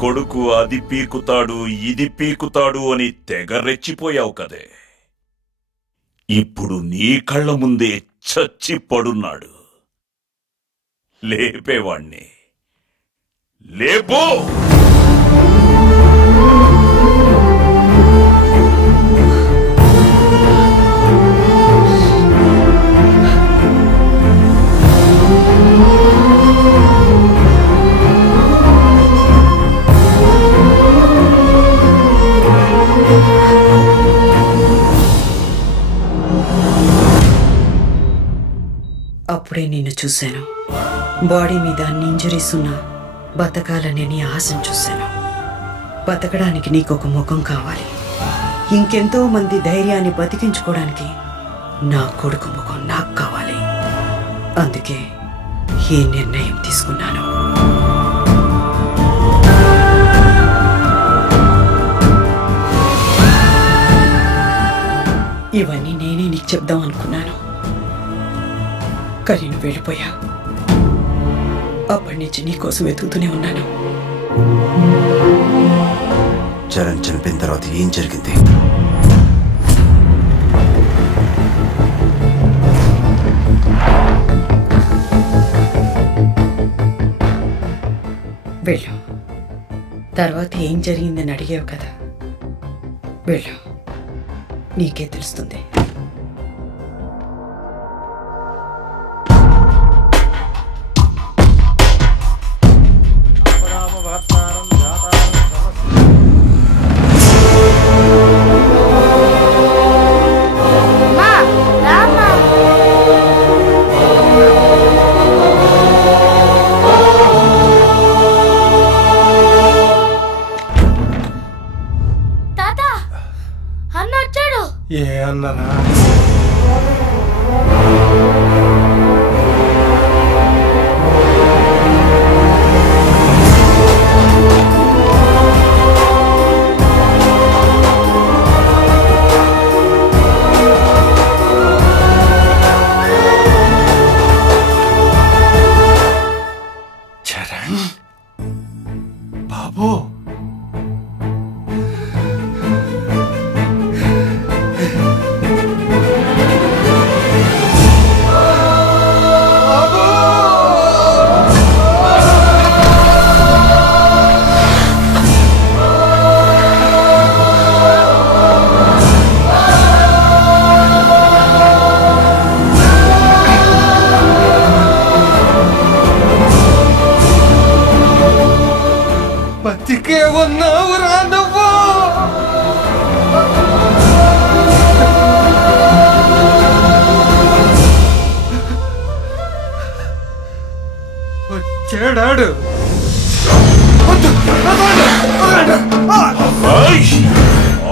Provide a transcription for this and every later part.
కొడుకు అది పీకుతాడు ఇది పీకుతాడు అని తెగ రెచ్చిపోయావు కదే. ఇప్పుడు నీ కళ్ళ ముందే చచ్చి పడున్నాడు. లేపేవాణ్ణి లేపో. అప్పుడే నిన్ను చూశాను. బాడీ మీద అన్ని ఇంజరీస్ ఉన్నా బతకాలనే నీ ఆశను చూశాను. బతకడానికి నీకొక ముఖం కావాలి. ఇంకెంతో మంది ధైర్యాన్ని బతికించుకోవడానికి నా కొడుకు ముఖం నాకు కావాలి. అందుకే ఈ నిర్ణయం తీసుకున్నాను. ఇవన్నీ నేనే నీకు చెప్దాం అనుకున్నాను, కానీ నువ్వు వెళ్ళిపోయా. అప్పటి నుంచి నీకోసం వెతుకుతూనే ఉన్నాను. చరణ్ చనిపోయిన తర్వాత ఏం జరిగింది? వెళ్ళు. తర్వాత ఏం జరిగిందని అడిగావు కదా, వెళ్ళు, నీకే తెలుస్తుంది. ఏ అన్నారా? చరణ్ బాబు, బతికే ఉన్నావురా నువ్వు. వచ్చాడాడు.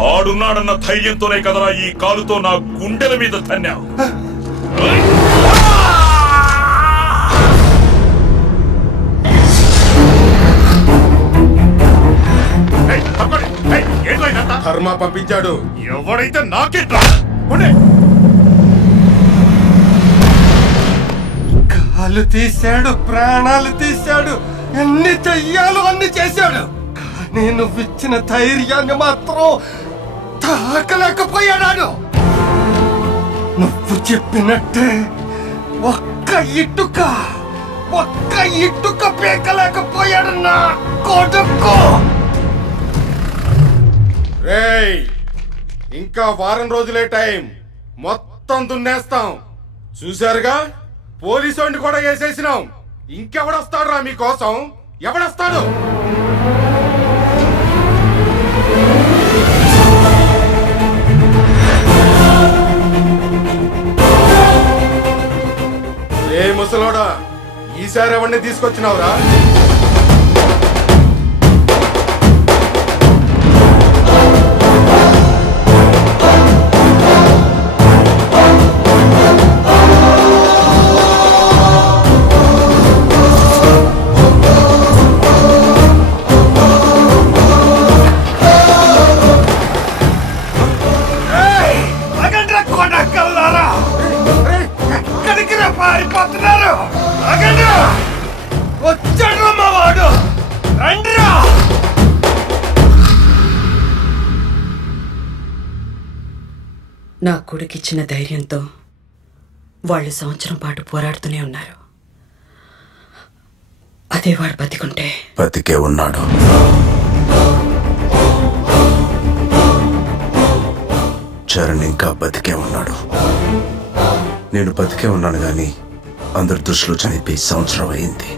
ఆడున్నాడన్న ధైర్యంతోనే కదరా ఈ కాలుతో నా గుండెల మీద తన్నావు. ధర్మ పంపించాడు. ఎవడైతే నాకేట్రా. కాలు తీశాడు, ప్రాణాలు తీశాడు, ఎన్ని చెయ్యాలో అన్ని చేశాడు. కానీ నువ్వు ఇచ్చిన ధైర్యాన్ని మాత్రం తాకలేకపోయాడు. నువ్వు చెప్పినట్టే ఒక్క ఇటుక పీకలేకపోయాడు నా కొడుకు. రేయ్, ఇంకా వారం రోజులే టైం, మొత్తం దున్నేస్తాం. చూశారుగా, పోలీసు వాడిని కూడా వేసేసినాం. ఇంకెవడొస్తాడు రా మీకోసం? ఎవడొస్తాడు? ఏ ముసలోడా, ఈసారి ఎవరిని తీసుకొచ్చినావురా? పారిపోతున్నారు. వచ్చాడు మామ. నా కొడుకిచ్చిన ధైర్యంతో వాళ్ళు సంవత్సరం పాటు పోరాడుతూనే ఉన్నారు. అదే వాడు బతికుంటే. బతికే ఉన్నాడు. చరణ్ ఇంకా బతికే ఉన్నాడు. నేను బతికే ఉన్నాను గాని అందరి దృష్టిలో చనిపోయి సంవత్సరం అయింది.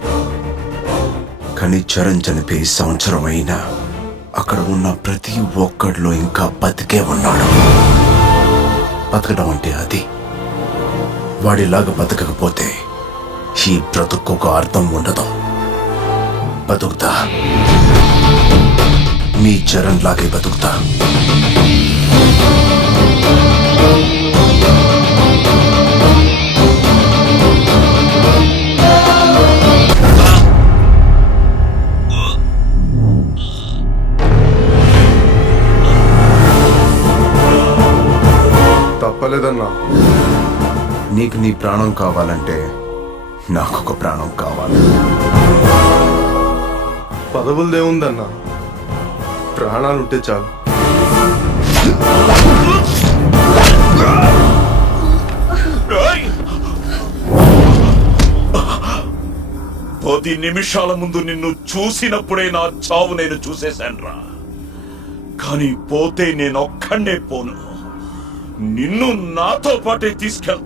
కానీ చరణ్ చనిపోయి సంవత్సరం అయినా అక్కడ ఉన్న ప్రతి ఒక్కడిలో ఇంకా బతికే ఉన్నాడు. బతకడం అంటే అది. వాడిలాగా బతకకపోతే ఈ బ్రతుకు అర్థం ఉండదు. బతుకుతా, మీ చరణ్ లాగే బతుకుతా. తప్పలేదన్నా. నీకు నీ ప్రాణం కావాలంటే నాకు ఒక ప్రాణం కావాలి. పదవులదేముందన్నా, ప్రాణాలుంటే చాలు. పది నిమిషాల ముందు నిన్ను చూసినప్పుడే నా చావు నేను చూసేశాన్రా. కానీ పోతే నేనొక్కడే పోను. నిన్ను నాతో పాటే తీసుకెళ్తా.